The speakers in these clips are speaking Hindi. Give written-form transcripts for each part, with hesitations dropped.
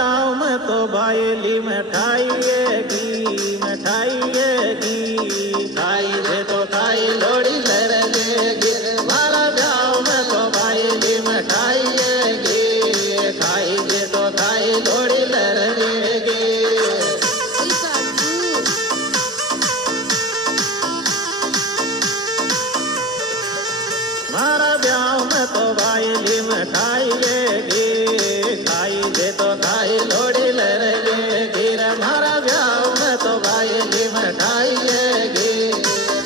ब्याह में तो बायली मिठाईएगी खाई दे तो खाई लोड़ी लरजेगी। मारा ब्याह में तो बायली मिठाईएगी खाई दे तो खाई लोड़ी लरजेगी। मारा ब्याह में तो बायली मिठाईएगी खाई दे तो खाई लोड़ी लरजेगी। मारा ब्याह में तो बायली मिठाईएगी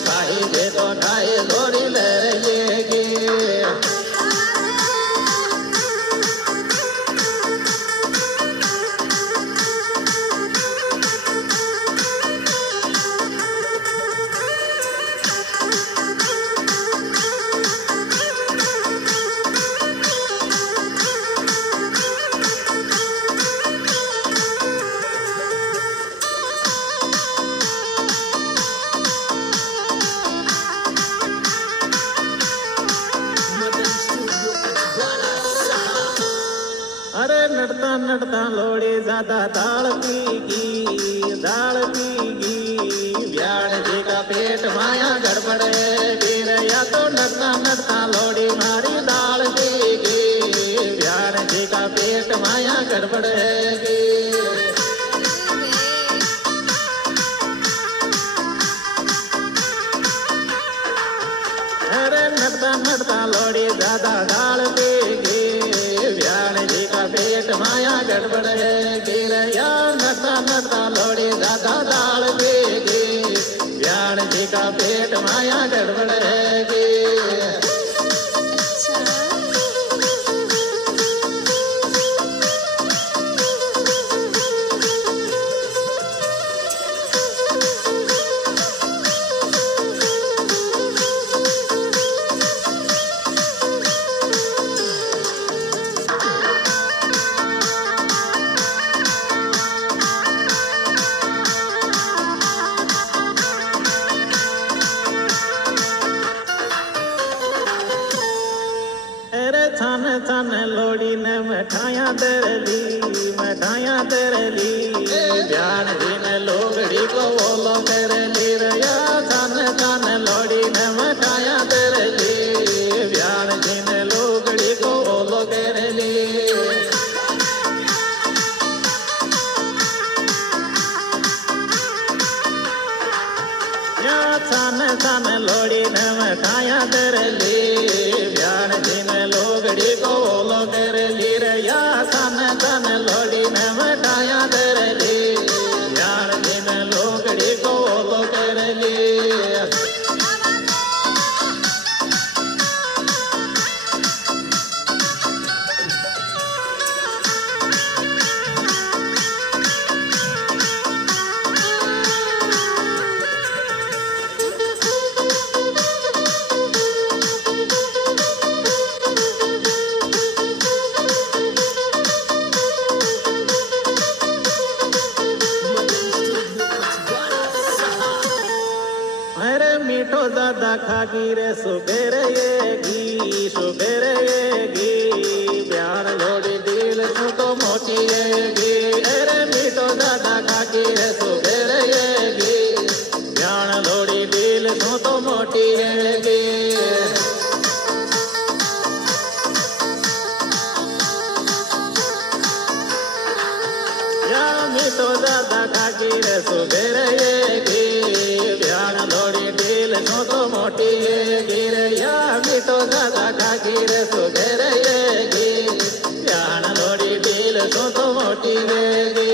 खाई दे तो खाई लोड़ी लरजेगी। अरे नड़ता नड़ता लोड़ी ज्यादा दाल पीगी ब्याण जी का पेट माया गड़बड़ेगी। या तो नड़ता नड़ता लोड़ी मारी दाल पीगी ब्याण जी का पेट माया गड़बड़ेगी। अरे नड़ता नड़ता लोड़ी ज्यादा दाल पीगी ब्याण जी का पेट माया गड़बड़ है। गिरया नड़ता नड़ता लोड़ी ज्यादा दाल पीगी ब्याण जी का पेट माया गड़बड़ है। छन लोड़ी ने मिठाइयाँ दरली ब्याण जी ने लोगड़ी को बोलो करली। रया छन लोड़ी ने मिठाइयाँ दरली ब्याण जी ने लोगड़ी को बोलो करली। या छन लोड़ी ने मिठाइयाँ दरली ब्याण जी ने लोगड़ी को बोलो करली। रया छन लोड़ी ने मिठाइयाँ दरली ब्याण जी ने लोगड़ी को बोलो करली। मीठो ज्यादा खागी रे सुबेरे ब्याण लोड़ी दिल तू तो मोटी येगी। अरे मीठो ज्यादा खागी रे सुबेरे ब्याण लोड़ी दिल तू तो मोटी येगी। या मीठो ज्यादा खागी रे सुबेरे ब्याण लोड़ी दिल तो मोटी गिरया मीठो ज्यादा खागी रे सुबेरे ब्याण लोड़ी दिल तो मोटी गी।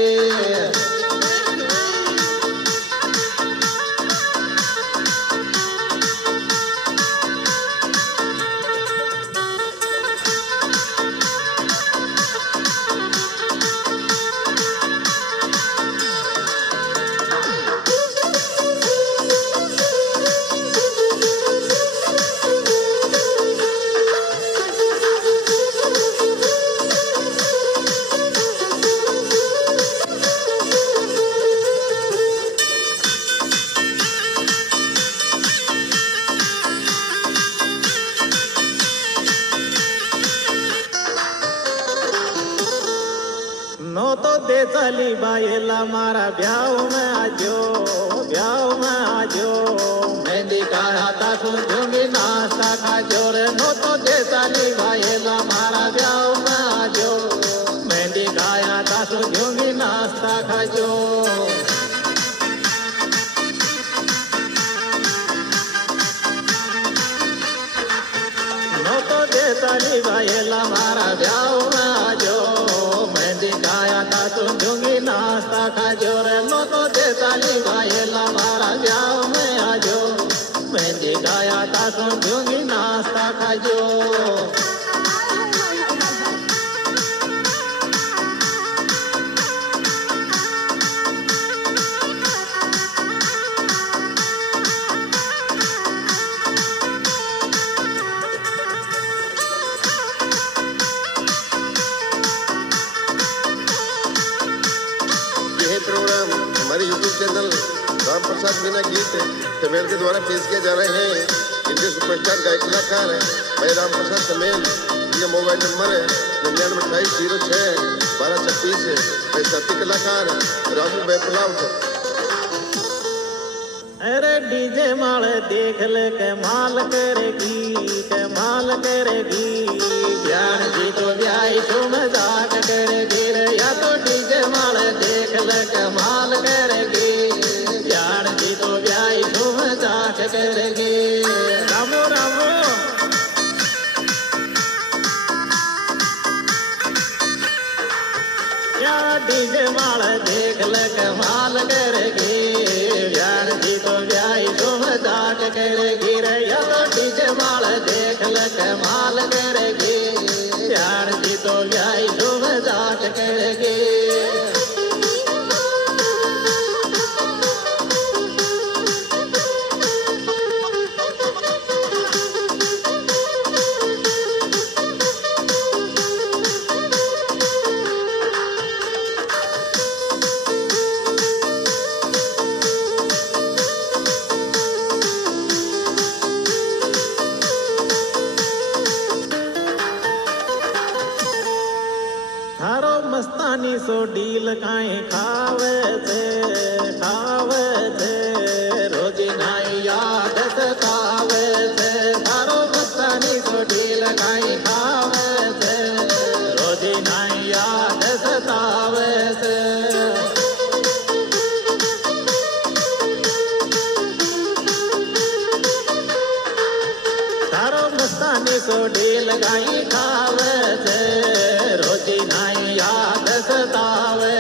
चली बायला मारा ब्याह में आजो, ब्याह में आजो। मेहंदी का हाथा सुन झूमी नाश्ता खाजो रे, नो तो दे चली बायला मारा ब्याह में आजो। मेहंदी का हाथा सुन झूमी नाश्ता खाजो। नो तो दे चली बायला मारा ब्याह में आजो। मेहंदी का हाथा सुन झूमी नाश्ता खाजो रे, नो तो दे चली बायला मारा ब्याह में आजो। मेहंदी का हाथा सुन झूमी नाश्ता खाजो। यह प्रोग्राम हमारे YouTube चैनल राम प्रसाद मीना गीत तमेल के द्वारा पेश किया जा रहे हैं। इनके सुपरस्टार गायक कलाकार हैं भाई राम प्रसाद तमेल। इनका मोबाइल नंबर है 9928061236। भाई साथी कलाकार रामू बैपलाउट। अरे डीजे माल देख ले कमाल करेगी, कमाल करेगी। ब्याह जी तो ब्याह तो मजाक करेगी रे, या तो डीजे माल देख ले कमाल करेगी। ब्याह जी तो ब्याह तो मजाक करेगी। रामो रामो या डीजे माल देख ले कमाल करेगी। ब्याह जी तो ब्याह तो मजाक करेगी रे, या तो डीजे माल देख ले कमाल करेगी। ब्याह जी तो ब्याह तो मजाक करेगी। थारो मस्तानी सो डील काई खावे थे, खावे थे। रोजी नाई याद सतावे थे। थारो मस्तानी सो डील काई खावे थे। रोजी नाई याद सतावे थे। थारो मस्तानी सो डील गाई खावे थे। रोजी नाई याद सतावे